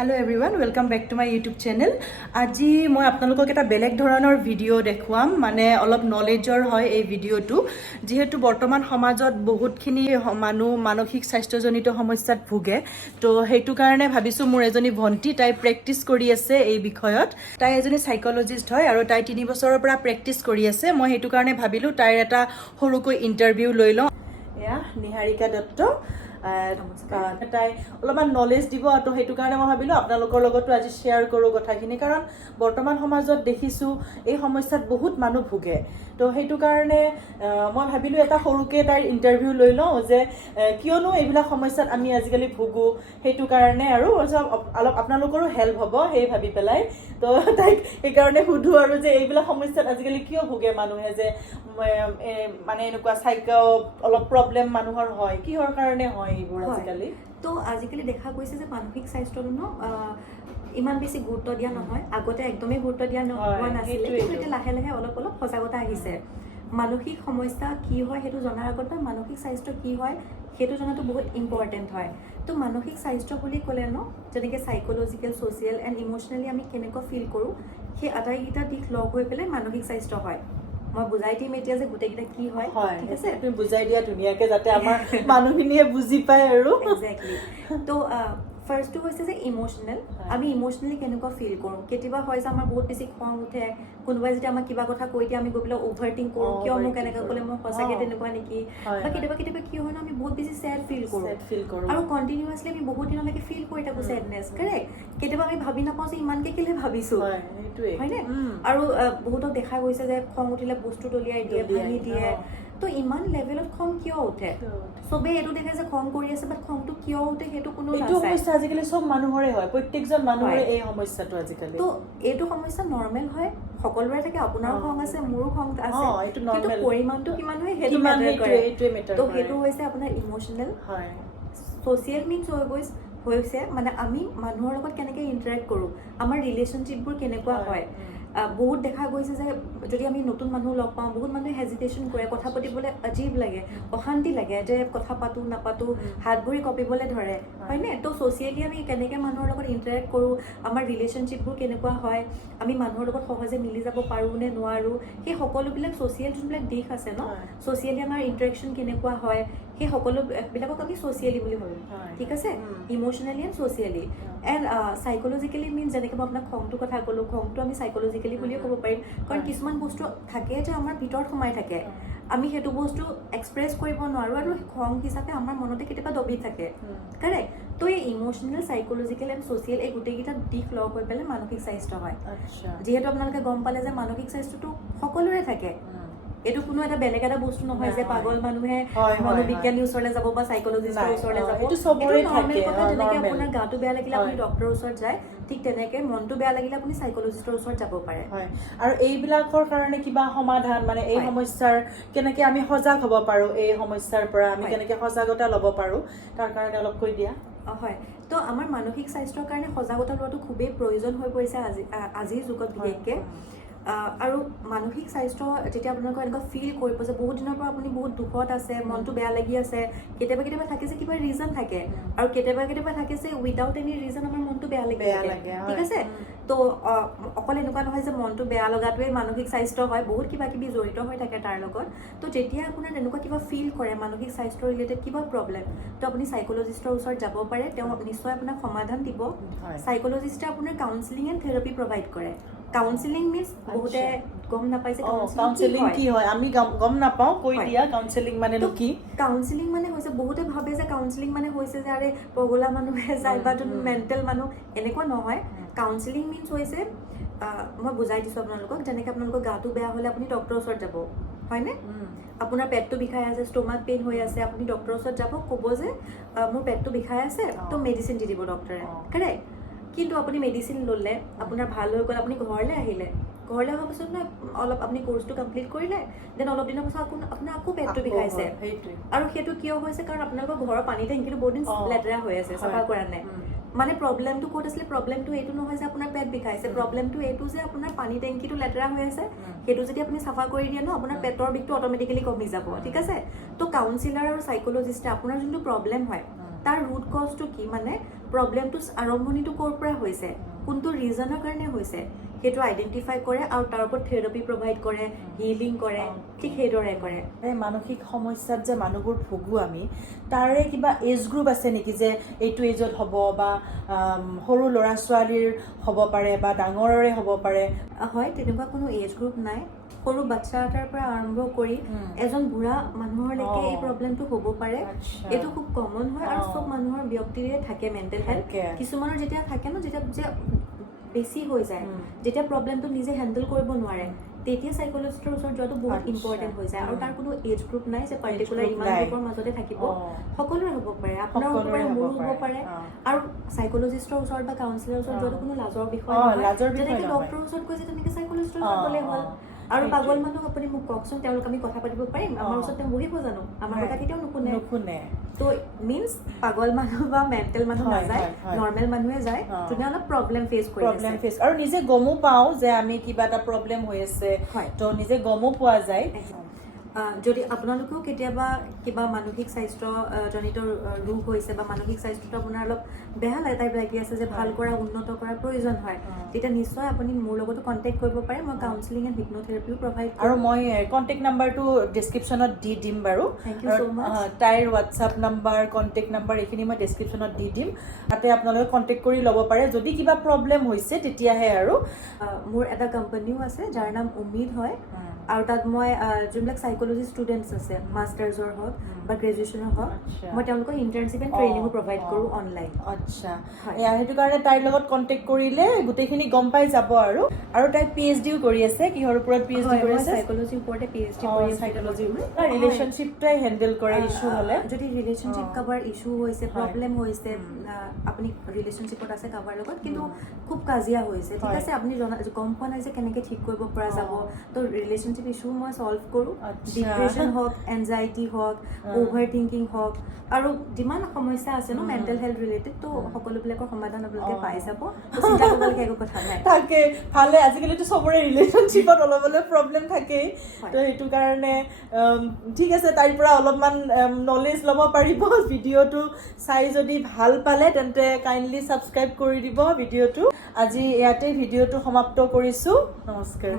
Hello everyone, welcome back to my YouTube channel. আজি মই আপোনালোকক এটা বেলেগ ধৰণৰ ভিডিও দেখুৱাম মানে অলপ নলেজৰ হয় এই ভিডিওটো যেহেতু বৰ্তমান সমাজত বহুতখিনি মানুহ মানসিক স্বাস্থ্যজনিত সমস্যাত ভুগে তো হেতু কাৰণে ভাবিছো মোৰ এজনী ভন্টি তাই প্ৰেক্টিস কৰি আছে এই বিষয়ত তাই এজনী সাইকোলজিষ্ট হয় আৰু তাই 3 বছৰৰ পৰা প্ৰেক্টিস কৰি আছে মই হেতু কাৰণে ভাবিলো তাইৰ এটা সৰুকৈ ইন্টাৰভিউ লৈ লওঁ এয়া নিহাৰিকা দত্ত তাই অলপমান নলেজ দিব তো হেতু কাৰণে মই ভাবিলো আপোনালোকৰ লগতো আজি শেয়াৰ কৰো কথাখিনি কাৰণ বৰ্তমান সমাজত দেখিছো এই সমস্যাত বহুত মানুহ ভুগে তো হেতু কাৰণে মই ভাবিলো এটা সৰুকে তাইৰ ইন্টাৰভিউ লৈ লওঁ যে কিয়নো এইবিলাক সমস্যাত আমি আজিকালি ভুগো হেতু কাৰণে আৰু অলপ আপোনালোকৰো হেল্প হ'ব হেই ভাবি পেলাই তো তাইক এই কাৰণে সুধো আৰু যে এইবিলাক সমস্যাত আজিকালি কিয় ভুগে মানুহে যে মানে এনেকুৱা সাইকো অলপ প্ৰবলেম মানুহৰ হয় কিহৰ কাৰণে হয় এইবোৰ আজিকালি তো আজিকালি দেখা গৈছে যে মানসিক স্বাস্থ্যটো ইমান বেছি গুৰুত্ব দিয়া নহয় আগতে একদমেই গুৰুত্ব দিয়া নোহোৱা নাছিলে কিন্তু এতিয়া লাহে লাহে অলপ অলপ সজাগতা আহিছে মানসিক সমস্যা কি হয় সেইটো জনাৰ আগত মানসিক স্বাস্থ্য কি হয় সেইটো জনাটো বহুত ইম্পৰ্টেণ্ট হয় তো মানসিক স্বাস্থ্য বুলি ক'লে যেনেকৈ সাইকোলজিকেল ছ'চিয়েল এণ্ড ইম'চনেলি আমি কেনেকুৱা ফিল কৰোঁ সেই আটাইকেইটা দিশ লগ হৈ পেলাই মানসিক স্বাস্থ্য হয় মই বুজাই দিম এতিয়া যে গোটেইকেইটা কি হয় ঠিক আছে তুমি বুজাই দিয়া ধুনীয়াকৈ যাতে আমাৰ মানুহখিনিয়ে বুজি পায় আৰু এক্সেক্টলি তো ফাৰ্ষ্টটো হৈছে যে ইম'চনেল আমি ইম'চনেলি কেনেকুৱা ফিল কৰোঁ কেতিয়াবা হয় যে আমাৰ বহুত বেছি খং উঠে কোনোবাই যেতিয়া আমাক কিবা কথা কৈ দিয়ে আমি গৈ পেলাই অভাৰথিংক কৰোঁ কিয় মোক এনেকৈ ক'লে মই সঁচাকৈ তেনেকুৱা নেকি বা কেতিয়াবা কেতিয়াবা কি হয় আমি বহুত বেছি ছেড ফিল কৰোঁ আৰু কণ্টিনিউৱাছলি আমি বহুত দিনলৈকে ফিল কৰি থাকোঁ ছেডনেছ কাৰেক্ট কেতিয়াবা আমি ভাবি নাপাওঁ যে ইমানকৈ কেলৈ ভাবিছোঁ হয়নে আৰু বহুতক দেখা গৈছে যে খং উঠিলে বস্তু দলিয়াই দিয়ে ভাঙি দিয়ে তো ইমান লেভেলত খং কিয় উঠে চবেই এইটো দেখে যে খং কৰি আছে বাট খংটো কিয় উঠে সেইটো কোনো এইটো সমস্যা আজিকালি সব মানুহৰে হয় প্ৰত্যেকজন মানুহৰে এই সমস্যাটো আজিকালি তো এইটো সমস্যা নৰ্মেল হয় সকলোৰে থাকে আপোনাৰো খং আছে মোৰো খং আছে কিন্তু পৰিমাণটো কিমান হয় সেইটো মেটাৰ কৰে তো সেইটো হৈছে আপোনাৰ ইম'চনেল হয় ছ'চিয়েল মিনছ হৈছে মানে আমি মানুহৰ লগত কেনেকৈ ইণ্টাৰেক্ট কৰোঁ আমাৰ ৰিলেশ্যনশ্বিপবোৰ কেনেকুৱা হয় বহুত দেখা গৈছে যে যদি আমি নতুন মানুহ লগ পাওঁ বহুত মানুহে হেজিটেশ্যন কৰে কথা পাতিবলৈ আজীব লাগে অশান্তি লাগে যে কথা পাতোঁ নাপাতোঁ হাত ভৰি কঁপিবলৈ ধৰে হয়নে তো ছ'চিয়েলি আমি কেনেকৈ মানুহৰ লগত ইণ্টাৰেক্ট কৰোঁ আমাৰ ৰিলেশ্যনশ্বিপবোৰ কেনেকুৱা হয় আমি মানুহৰ লগত সহজে মিলি যাব পাৰোঁ নে নোৱাৰোঁ সেই সকলোবিলাক ছ'চিয়েল যোনবিলাক দিশ আছে ছ'চিয়েলি আমাৰ ইণ্টাৰেকশ্যন কেনেকুৱা হয় সেই সকলোবিলাকক আমি ছ'চিয়েলি বুলি ভাবোঁ ঠিক আছে emotionally and socially and psychologically means যেনেকৈ মই আপোনাক খংটোৰ কথা ক'লোঁ খংটো আমি সাইকোলজিকেলি বুলিও ক'ব পাৰিম কাৰণ কিছুমান বস্তু থাকে যে আমাৰ ভিতৰত সোমাই থাকে আমি সেইটো বস্তু এক্সপ্ৰেছ কৰিব নোৱাৰোঁ আৰু খং হিচাপে আমাৰ মনতে কেতিয়াবা দবি থাকে কাৰেক্ট তো এই ইম'চনেল সাইকোলজিকেল এণ্ড ছ'চিয়েল এই গোটেইকেইটা দিশ লগ হৈ পেলাই মানসিক স্বাস্থ্য হয় যিহেতু আপোনালোকে গম পালে যে মানসিক স্বাস্থ্যটো সকলোৰে থাকে এইটো কোনো এটা বেলেগ এটা বস্তু নহয় যে পাগল মানুহে মনোবিজ্ঞানীৰ ওচৰলৈ যাব বা সাইকোলজিষ্টৰ ওচৰলৈ যাব এইটো চবৰে থাকে যেনেকৈ আপোনাৰ গাটো বেয়া লাগিলে আপুনি ডক্টৰৰ ওচৰত যায় ঠিক তেনেকৈ মনটো বেয়া লাগিলে আপুনি সাইকোলজিষ্টৰ ওচৰত যাব পাৰে আৰু এইবিলাকৰ কাৰণে কিবা সমাধান মানে এই সমস্যাৰ কেনেকৈ আমি সজাগ হ'ব পাৰোঁ এই সমস্যাৰ পৰা আমি কেনেকৈ সজাগতা ল'ব পাৰোঁ তাৰ কাৰণে অলপ কৈ দিয়া হয় তো আমাৰ মানসিক স্বাস্থ্যৰ কাৰণে সজাগতা লোৱাটো খুবেই প্ৰয়োজন হৈ পৰিছে আজিৰ যুগত বিশেষকৈ আৰু মানসিক স্বাস্থ্য যেতিয়া আপোনালোকৰ এনেকুৱা ফিল কৰিব যে বহুত দিনৰ পৰা আপুনি বহুত দুখত আছে মনটো বেয়া লাগি আছে কেতিয়াবা থাকে যে কিবা ৰিজন থাকে আৰু কেতিয়াবা থাকে যে উইদাউট এনি ৰিজন আমাৰ মনটো বেয়া লাগে ঠিক আছে তো অকল এনেকুৱা নহয় যে মনটো বেয়া লগাটোৱে মানসিক স্বাস্থ্য হয় বহুত কিবা কিবি জড়িত হৈ থাকে তাৰ লগত তো যেতিয়া আপোনাৰ তেনেকুৱা কিবা ফিল কৰে মানসিক স্বাস্থ্য ৰিলেটেড কিবা প্ৰব্লেম তো আপুনি সাইকোলজিষ্টৰ ওচৰত যাব পাৰে তেওঁ নিশ্চয় আপোনাক সমাধান দিব সাইকোলজিষ্টে আপোনাৰ কাউন্সেলিং এণ্ড থেৰাপি প্ৰভাইড কৰে কাউন্সেলিং মিনছ বহুতে গম নাপায় যে কাউন্সেলিং কি হয় আমি গম নাপাওঁ কৈ দিয়া কাউন্সেলিং মানে কি কাউন্সেলিং মানে হৈছে বহুতে ভাবে যে কাউন্সেলিং মানে হৈছে যে আৰে পগলা মানুহে যায় বা মেণ্টেল মানুহ এনেকুৱা নহয় কাউন্সেলিং মিনছ হৈছে মই বুজাই দিছোঁ আপোনালোকক যেনেকৈ আপোনালোকৰ গাটো বেয়া হ'লে আপুনি ডক্টৰৰ ওচৰত যাব হয়নে আপোনাৰ পেটটো বিষাই আছে ষ্টমাক পেইন হৈ আছে আপুনি ডক্টৰৰ ওচৰত যাব ক'ব যে মোৰ পেটটো বিষাই আছে তো মেডিচিন দি দিব ডক্টৰে কাৰেক্ট কিন্তু আপুনি মেডিচিন ল'লে আপোনাৰ ভাল হৈ গ'ল আপুনি ঘৰলৈ অহাৰ পিছত অলপ আপুনি কোৰ্চটো কমপ্লিট কৰিলে দেন অলপ দিনৰ পাছত আপোনাৰ আকৌ পেটটো বিষাইছে আৰু সেইটো কিয় হৈছে কাৰণ আপোনালোকৰ ঘৰৰ পানী টেংকিটো বহুত দিন লেতেৰা হৈ আছে চাফা কৰা নাই মানে প্ৰব্লেমটো ক'ত আছিলে প্ৰব্লেমটো এইটো নহয় যে আপোনাৰ পেট বিষাইছে প্ৰব্লেমটো এইটো যে আপোনাৰ পানী টেংকিটো লেতেৰা হৈ আছে সেইটো যদি আপুনি চাফা কৰি দিয়ে আপোনাৰ পেটৰ বিষটো অট'মেটিকেলি কমি যাব ঠিক আছে তো কাউন্সিলাৰ আৰু সাইকোলজিষ্টে আপোনাৰ যোনটো প্ৰব্লেম হয় তাৰ ৰুট কজটো কি মানে প্ৰব্লেমটো আৰম্ভণিটো ক'ৰ পৰা হৈছে, কোনটো ৰিজনৰ কাৰণে হৈছে সেইটো আইডেণ্টিফাই কৰে আৰু তাৰ ওপৰত থেৰাপি প্ৰভাইড কৰে, হিলিং কৰে, ঠিক সেইদৰে কৰে। মানসিক সমস্যাত যে মানুহবোৰ ভোগো আমি, তাৰে কিবা এজ গ্ৰুপ আছে নেকি যে এইটো এজত হ'ব, বা সৰু ল'ৰা ছোৱালীৰ হ'ব পাৰে বা ডাঙৰৰে হ'ব পাৰে? হয়, তেনেকুৱা কোনো এজ গ্ৰুপ নাই। সৰু বাচ্চা এটাৰ পৰা আৰম্ভ কৰি এজন বুঢ়া মানুহলৈকে এই প্ৰব্লেমটো হ'ব পাৰে। এইটো খুব কমন হয় আৰু চব মানুহৰ ব্যক্তিৰে থাকে মেণ্টেল হেল্থ। কিছুমানৰ যেতিয়া থাকে ন, যেতিয়া বেছি হৈ যায়, যেতিয়া প্ৰব্লেমটো নিজে হেণ্ডেল কৰিব নোৱাৰে, তেতিয়া সাইকোলজিষ্টৰ ওচৰত যোৱাটো বহুত ইম্পৰ্টেণ্ট হৈ যায়। আৰু তাৰ কোনো এজ গ্ৰুপ নাই যে পাৰ্টিকুলাৰ ইমান গ্ৰুপৰ মাজতে থাকিব, সকলোৰে হ'ব পাৰে, আপোনাৰ হ'ব পাৰে, মোৰো হ'ব পাৰে। আৰু সাইকোলজিষ্টৰ ওচৰত বা কাউন্সিলাৰৰ ওচৰত যোৱাটো কোনো লাজৰ বিষয় নহয়। যেনেকৈ ডক্টৰৰ ওচৰত গৈছে তেনেকৈ সাইকোলজিষ্টৰ ওচৰত গ'লে হ'ল। আৰু পাগল মানুহক আপুনি মোক কওকচোন, তেওঁলোক আমি কথা পাতিব পাৰিম? আমাৰ ওচৰত তেওঁ বহিব জানো? আমাৰ কথা কেতিয়াও নুশুনে। তো মিনছ পাগল মানুহ বা মেণ্টেল মানুহ নাযায়, নৰ্মেল মানুহে যায়, যোনে অলপ প্ৰব্লেম ফেচ কৰি আছে। আৰু নিজে গমো পাওঁ যে আমি কিবা এটা প্ৰব্লেম হৈ আছে, তো নিজে গমো পোৱা যায়। যদি আপোনালোকেও কেতিয়াবা কিবা মানসিক স্বাস্থ্য জনিত ৰোগ হৈছে বা মানসিক স্বাস্থ্যটো আপোনাৰ অলপ বেয়া লাগি আছে যে ভাল কৰা, উন্নত কৰাৰ প্ৰয়োজন হয়, তেতিয়া নিশ্চয় আপুনি মোৰ লগতো কণ্টেক্ট কৰিব পাৰে। মই কাউন্সেলিং এণ্ড হিপনোথেৰাপিও প্ৰভাইড কৰোঁ। আৰু মই কণ্টেক্ট নাম্বাৰটো ডেছক্ৰিপশ্যনত দি দিম বাৰু। থেংক ইউ ছ' মাছ। তাইৰ হোৱাটছআপ নাম্বাৰ, কণ্টেক্ট নাম্বাৰ এইখিনি মই ডেছক্ৰিপশ্যনত দি দিম। তাতে আপোনালোকে কণ্টেক্ট কৰি ল'ব পাৰে যদি কিবা প্ৰব্লেম হৈছে তেতিয়াহে। আৰু মোৰ এটা কোম্পানীও আছে যাৰ নাম উমিদ হয়, আৰু তাত মই যোনবিলাক সাইকোলজি ষ্টুডেণ্টছ আছে, মাষ্টাৰ্ছৰ হওক বা গ্ৰেজুৱেশ্যনৰ হওক, মই তেওঁলোকক ইণ্টাৰ্ণশ্বিপ এণ্ড ট্ৰেইনিঙো প্ৰভাইড কৰোঁ অনলাইন। আচ্ছা, সেইটো কাৰণে তাইৰ লগত কণ্টেক্ট কৰিলে গোটেইখিনি গম পাই যাব। আৰু তাই PhDও কৰি আছে। কিহৰ ওপৰত PhD কৰি আছে? সাইকোলজিৰ ওপৰতে PhD কৰি আছে। সাইকোলজি ৰিলেশ্যনশ্বিপটোৱে হেণ্ডেল কৰে ইছ্যু হ'লে। যদি ৰিলেশ্যনশ্বিপ কাৰোবাৰ ইছ্যু হৈছে, প্ৰব্লেম হৈছে, আপুনি ৰিলেশ্যনশ্বিপত আছে কাৰোবাৰ লগত কিন্তু খুব কাজিয়া হৈছে, ঠিক আছে, আপুনি গম পোৱা নাই যে কেনেকৈ ঠিক কৰিব পৰা যাব, তো ৰিলেশ্যনশ্বিপ ইছ্যু মই সলভ কৰোঁ। ডিপ্ৰেশ্যন হওক, এনজাইটি হওক, অভাৰ থিংকিং হওক, আৰু যিমান সমস্যা আছে ন মেণ্টেল হেল্থ ৰিলেটেড, তো সকলোবিলাকৰ সমাধান আপোনালোকে পাই যাব। চিন্তা কৰিবলগীয়া একো কথা নাই। থাকে ভালে, আজিকালিতো চবৰে ৰিলেশ্যনশ্বিপত অলপ অলপ প্ৰব্লেম থাকেই, তো সেইটো কাৰণে ঠিক আছে, তাইৰ পৰা অলপমান নলেজ ল'ব পাৰিব। ভিডিঅ'টো চাই যদি ভাল পালে তেন্তে কাইণ্ডলি ছাবস্ক্ৰাইব কৰি দিব ভিডিঅ'টো। আজি ইয়াতে ভিডিঅ'টো সমাপ্ত কৰিছোঁ। নমস্কাৰ।